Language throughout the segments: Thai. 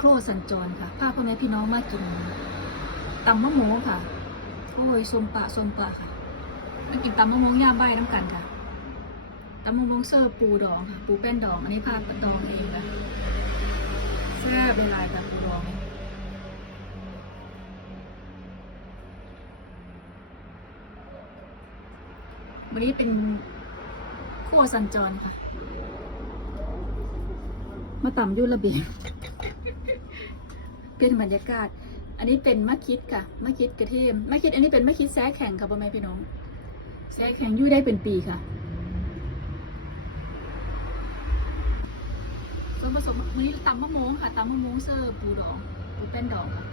ครสัญจรค่ะพาพ่อแม่พี่น้องมากินตำมะโมค่ะโอ้ยสมปะสมปะค่ะมากินตำมะโมย่าใบน้ำกันค่ะตำมะโมเซอร์ปูดองค่ะ ปูแป้นดอง อันนี้พาดองเองค่ะแซ่บเป็นลายค่ะปูดองวันนี้เป็นโครสัญจรค่ะ มาต่ำยุระเบียง เป็นบรรยากาศ อันนี้เป็นมะคิดค่ะมะคิดกระเทียมมะคิดอันนี้เป็นมะคิดแซะแข็งค่ะพ่อแม่พี่น้องแซะแข็งอยู่ได้เป็นปีค่ะส่วนผสมวันนี้ตำมะม่วงค่ะตำมะม่วงเซอร์ปูดองปูแป้นดองค่ะ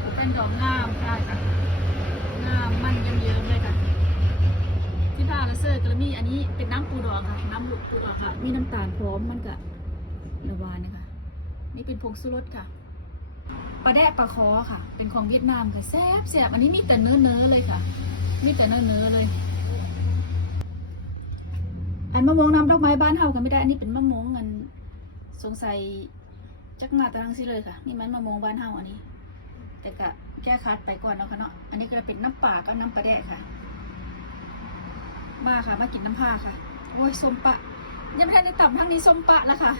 ปูแป้นดองงามค่ะค่ะงามมันเยิ้มๆเลยค่ะที่ผ้าและเซอร์กระมี่อันนี้เป็นน้ำปูดองค่ะ น้ำลูกปูดองค่ะ มีน้ำตาลพร้อมมันกะละวานนะคะ นี่เป็นผงชูรสค่ะปลาแดะปลาคอค่ะ เป็นของเวียดนามค่ะแซ่บแซ่บอันนี้มีแต่เนื้อเนื้อเลยค่ะ มีแต่เนื้อเนื้อเลย อันมะม่วงน้ำดอกไม้บ้านเฮากันไม่ได้ อันนี้เป็นมะม่วงเงินสงสัยจักมาตะทังสิเลยค่ะ นี่มันมะม่วงบ้านเฮาอันนี้ แต่กะแก้คัดไปก่อนเนาะค่ะเนาะ อันนี้ก็จะเป็นน้ำปลากับน้ำปลาแดะค่ะ มาค่ะมากินน้ำผ้าค่ะ โอ้ยส้มปะยังไม่ทันได้ต่ำทั้งนี้ส้มปะแล้วค่ะ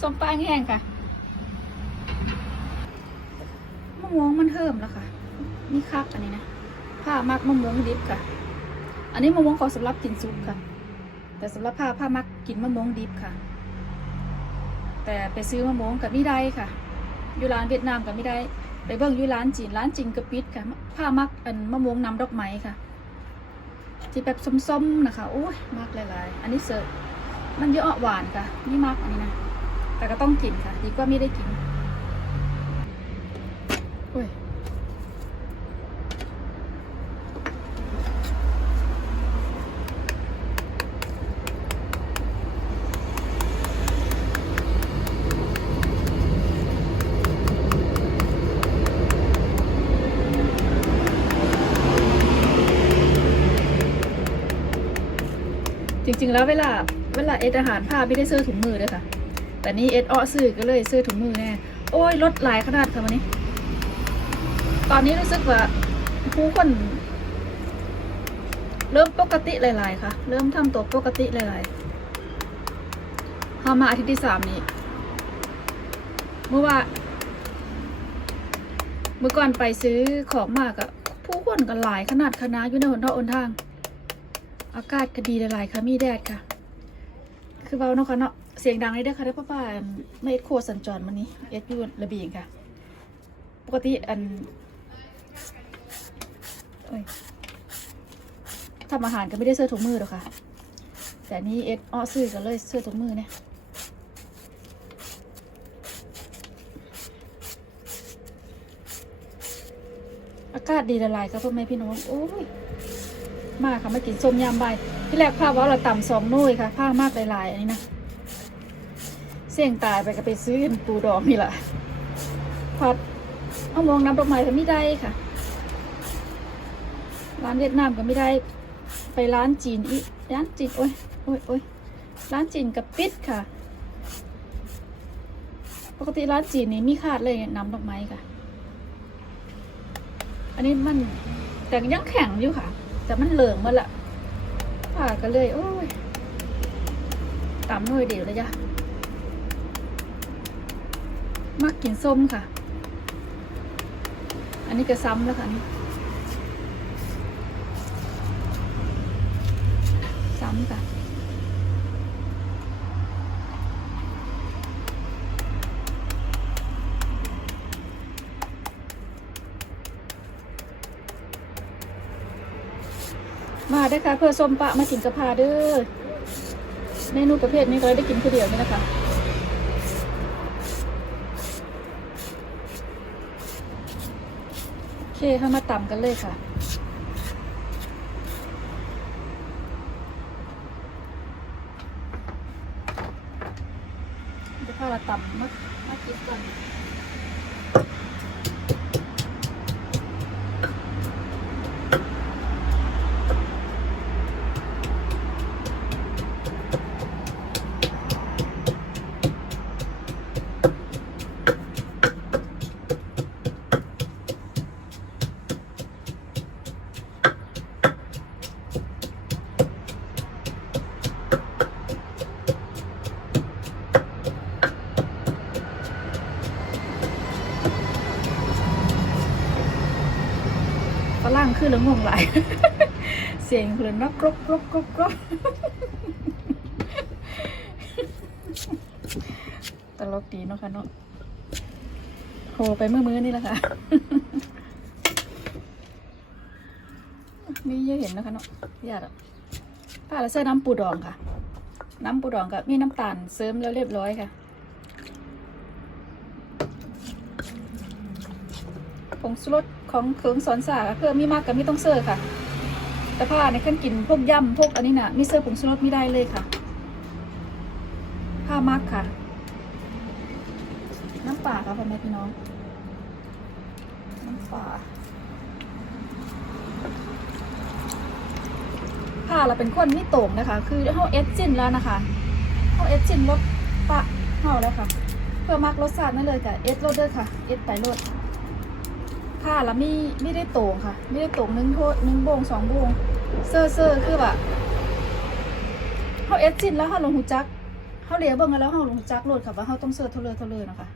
ส้มปะแห้งค่ะมะม่วงมันเทิมแล้วค่ะ นี่คักอันนี้นะผ้ามักมะม่วงดิบค่ะ อันนี้มะม่วงเขาสำหรับกินซุปค่ะ แต่สำหรับผ้าผ้ามักกินมะม่วงดิบค่ะ แต่ไปซื้อมะม่วงกับไม่ได้ค่ะอยู่ร้านเวียดนามกับไม่ได้ไปเบิ่งอยู่ร้านจีนร้านจีนก็ปิดค่ะ ผ้ามักอันมะม่วงน้ำดอกไม้ค่ะ ที่แบบส้มๆนะคะโอ้ยมากหลายๆ อันนี้เสิร์ฟมันเยอะหวานค่ะนี่มากอันนี้นะ แต่ก็ต้องกินค่ะ ดีกว่าไม่ได้กินโอ้ยจริงๆ แล้วเวลาเวลาเอ็ดอาหารผ้าไม่ได้ซื้อถุงมือเลยค่ะ แต่นี่เอ็ดอ้อซื้อก็เลยซื้อถุงมือแน่โอ้ยลดหลายขนาดค่ะวันนี้ ตอนนี้รู้สึกว่าผู้คน เริ่มปกติหลาย ๆ ค่ะ เริ่มทำตัวปกติหลายๆพามาอาทิตย์ที่สามนี้ เมื่อว่า เมื่อก่อนไปซื้อของมากอะผู้คนก็หลายขนาดคณะอยู่ในหนทางอนทาง อากาศก็ดีหลายๆค่ะมีแดดค่ะ คือเบาเนาะค่ะเนาะ เสียงดังเลยเด้อค่ะเด้อพ่อป้าไม่เอ็ดโคสัญจรมันนี้เอ็ดยูระเบียงค่ะ ปกติอันทำอาหารก็ไม่ได้เสื้อถุงมือหรอกค่ะ แต่นี่เอ็ดอ้อซื้อก็เลยเสื้อถุงมือเนี่ยอากาศดีละลายครับพ่อแม่พี่น้องโอ้ยมากค่ะมากินส้มยำใบที่แรกผ้าว่าเราต่ำสองนุ่ยค่ะผ้ามากหลายๆอันนี้นะ เสี่ยงตายไปก็ไปซื้อปูดองนี่แหละพัดเอามองน้ำดอกไม้ก็ไม่ได้ค่ะ ร้านเวียดนามก็ไม่ได้ ไปร้านจีนอีร้านจีนโอ้ยโอ้ยโอ้ยร้านจีนกับปิดค่ะ ปกติร้านจีนนี่มีขาดเลยน้ำดอกไม้ค่ะ อันนี้มันแต่ยังแข็งอยู่ค่ะ แต่มันเหลืองมาละผ่าก็เลย โอ้ยตำหน่วยเดียวเลยจ้ะ มักกินส้มค่ะ อันนี้ก็ซ้ำแล้วค่ะนี่ซ้ำค่ะมาได้ค่ะเพื่อส้มปะมากินกระเพราเด้อเมนูประเภทนี้ก็เลยได้กินคนเดียวนี่นะคะโอเคเข้ามาต่ำกันเลยค่ะ เดี๋ยวพาเราต่ำมามากินก่อน คือละงงหลาย เสียงเพลินเนาะกรบกรบกรบกรบตลกดีเนาะค่ะเนาะโหไปเมื่อมื้อนี่แหละค่ะมีเยอะเห็นนะคะเนาะญาติอะป้าเราใส่น้ำปูดองค่ะ น้ำปูดองกับมีน้ำตาลเสริมแล้วเรียบร้อยค่ะ ผงชูรสของเครื่องสอนสาเพื่อมีมากกับไมีต้องเสิร์ค่ะ แต่ผ้าในขั้นกินพวกย่ำพวกอันนี้น่ะมีเสิร์ผงชูรสไม่ได้เลยค่ะ ผ้ามากค่ะ น้ำป่าค่ะพ่อแม่พี่น้อง น้ำป่าผ้าเราเป็นคนไม่โต่งนะคะ คือเฮาเอสจินแล้วนะคะเฮาเอสจินรสปะเฮาแล้วค่ะ เพื่อมักรสชาตินั่นเลยค่ะเอสรสเด้อค่ะเอสไตรส ค่ะแล้วไมีไม่ได้โต่งค่ะ ไม่ได้โต่งหนึ่งโทษหนึ่งโบงสองโบงเซอร์เซอร์คือแบบเขาเอสจินแล้วเขาลงหูจักเขาเลียเบิ่งกันแล้วเขาลงหูจักโหลดค่ะว่าเขาต้องเซอร์เทเลยเทเลยนะคะ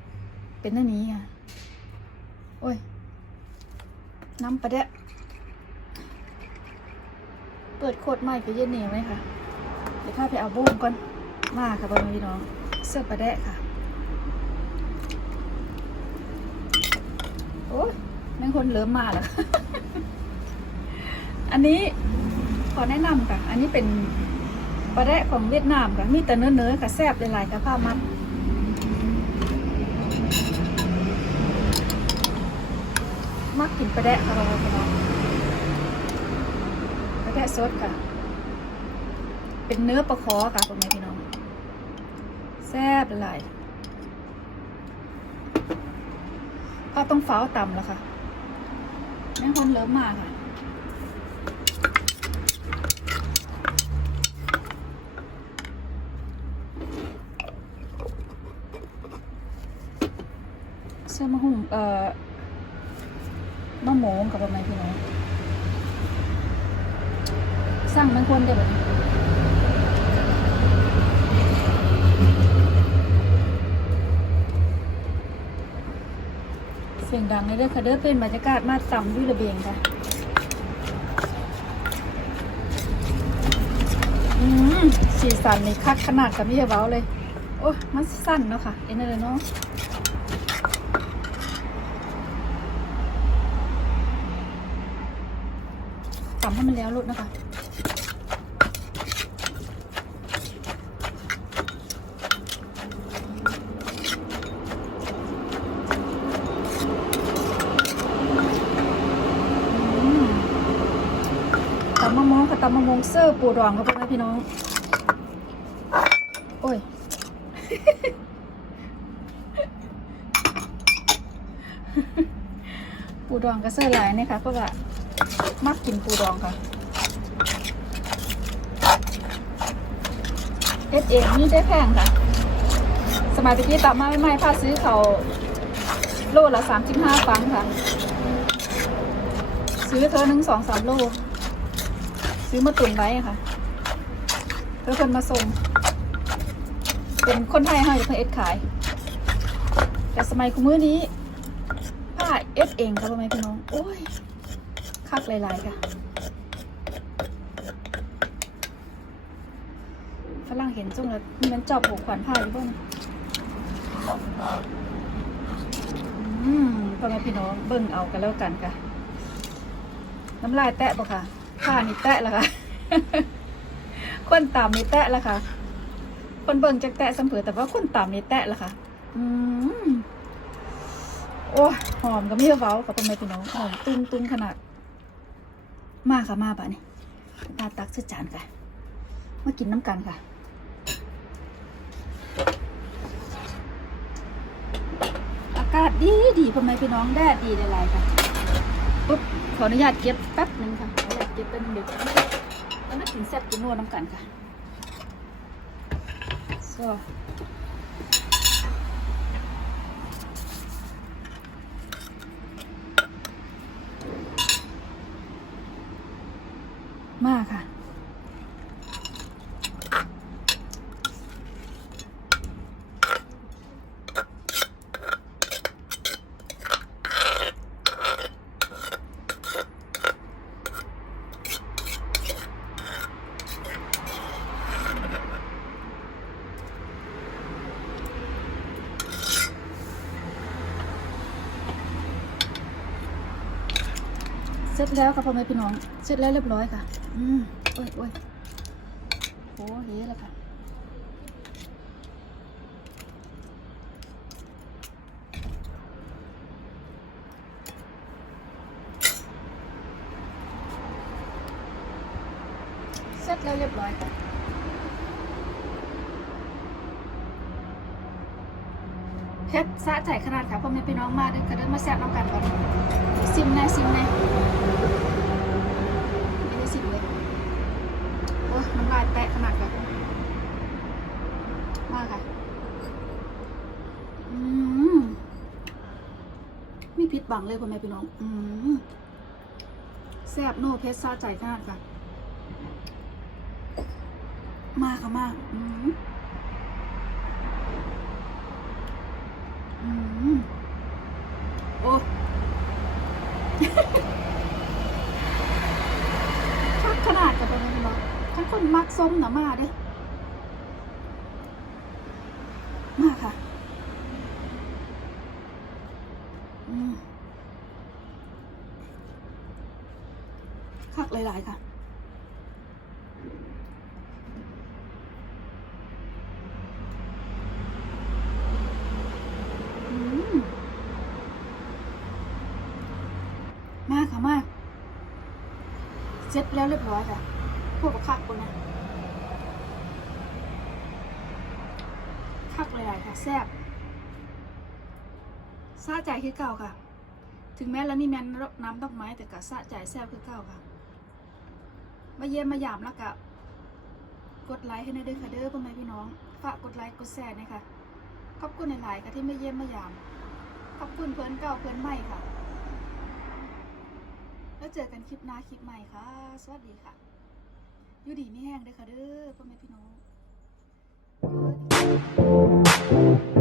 เป็นนั่นนี้อะโอ้ยน้ำปลาแดะเปิดโคตรใหม่ไปเย็นเหนียวไหมค่ะเดี๋ยวข้าไปเอาโบงก่อนมาค่ะบอลพี่น้องเสื้อปลาแดะค่ะโอ้ย แม่งคนเริ่มมาแล้ว อันนี้ขอแนะนำค่ะ อันนี้เป็นปลาแดะของเวียดนามค่ะ มีแต่เนื้อเนื้อๆค่ะแซ่บหลายๆค่ะผ้ามันมักกินปลาแดะค่ะเราค่ะปลาแดะสดค่ะ เป็นเนื้อปลาคอค่ะพ่อแม่พี่น้อง แซ่บหลายก็ต้องเฝ้าต่ำแล้วค่ะ แม่คนเริ่มมาค่ะเสื้อมะหุ่งเอ่อมะโมงกับประมาณพี่น้องสร้างมันควรได้แบบ เสียงดังในเด้อค่ะเด้อเป็นบรรยากาศมาต่ำด้วยระเบียงค่ะอืมสีสันนี่คักขนาดกับมีเบาเลย โอ้มันสั้นเนาะค่ะเอ็นเลยเนาะตำให้มันแล้วลุดนะคะ อืมตำมะม่วงค่ะตำมะม่วงเซอร์ปูดองค่ะพ่อแม่พี่น้อง โอ้ยปูดองก็เซอร์หลายเนี่ยค่ะเพราะว่ามักกินปูดองค่ะเอ็ดเองนี่ได้แพงค่ะ สมัยตะกี้ตับมาไม่ไม่พาซื้อเขาโลละสามสิบห้าฟังค่ะ ซื้อเธอหนึ่งสองสามโล ซื้อมาตุนไว้ค่ะเธอคนมาส่งเป็นคนไทยให้เพื่อเอ็ดขาย แต่สมัยคุณมื้อนี้ผ้าเอ็ดเองค่ะพ่อแม่พี่น้องโอ้ยคักหลายๆค่ะฝรั่งเห็นจุงแล้วมันจอบหัวขวานผ้าอยู่บ้างอืมพ่อแม่พี่น้องเบิ่งเอากันแล้วกันค่ะ น้ำลายแตะปะค่ะ ผ้านี่แตะแล้วค่ะ คนตามนี่แตะแล้วค่ะ คนเบิ่งจากแตะสัมเผือแต่ว่าคนตามนี่แตะแล้วค่ะ อืมโอ้หอมก็ไม่เว้ากับพ่อแม่พี่น้องหอมตุ้งตุ้งขนาด มาค่ะมาป่ะนี่มาตักใส่จานค่ะ มากินน้ำกันค่ะอากาศดีดีพ่อแม่พี่น้องแดดดีหลายๆค่ะปุ๊บขออนุญาตเก็บแป๊บหนึ่งค่ะ ขออนุญาตเก็บเป็นงเด็กแล้วนักกินแซ่บกินนัวน้ำกันค่ะ so จแล้วค่ะพ่อแม่พี่น้อง เสร็จแล้วเรียบร้อยค่ะ อืมโอ้ยโอ้ยโอ้เฮ้แล้วค่ะเสร็จแล้วเรียบร้อยค่ะเพชรสะใจขนาดค่ะพ่อแม่พี่น้องมาเด้อค่ะเดินมาแซ่บน้ำกันก่อนซิมแน่ซิมแน่ไม่ได้ซิมเลยโอ้ยน้ำลายแตะขนาดค่ะมาค่ะ อืมมีพิษ บังเลยพ่อแม่พี่น้อง อืมแซ่บโน่เพชรสะใจขนาดค่ะ มาค่ะมาอืมอืมโอ้ชักขนาดกับเป็นไงบ้างทั้งคนมักส้มนะมาเด้อมาค่ะ อืมคักหลายๆค่ะ อืมมาค่ะมา เสร็จแล้วเรียบร้อยค่ะพวกกับคักคนนะคักหลยๆค่ะแซ่บซาใจคือเก่าค่ะ ถึงแม้แล้วนี่แม่นน้ำดอกไม้แต่ก็สะใจแซ่บคือเก่าค่ะ มาเยี่ยมมาหยามแล้วก็กดไลค์ให้หน่อยเด้อค่ะเด้อพ่อแม่พี่น้องฝากกดไลค์กดแชร์นะคะขอบคุณหลายๆค่ะที่มาเยี่ยมมาหยามขอบคุณเพื่อนเก่าเพื่อนใหม่ค่ะ แล้วเจอกันคลิปหน้าคลิปใหม่ค่ะ สวัสดีค่ะอยู่ดีไม่แห้งเลยค่ะเด้อพ่อแม่พี่น้อง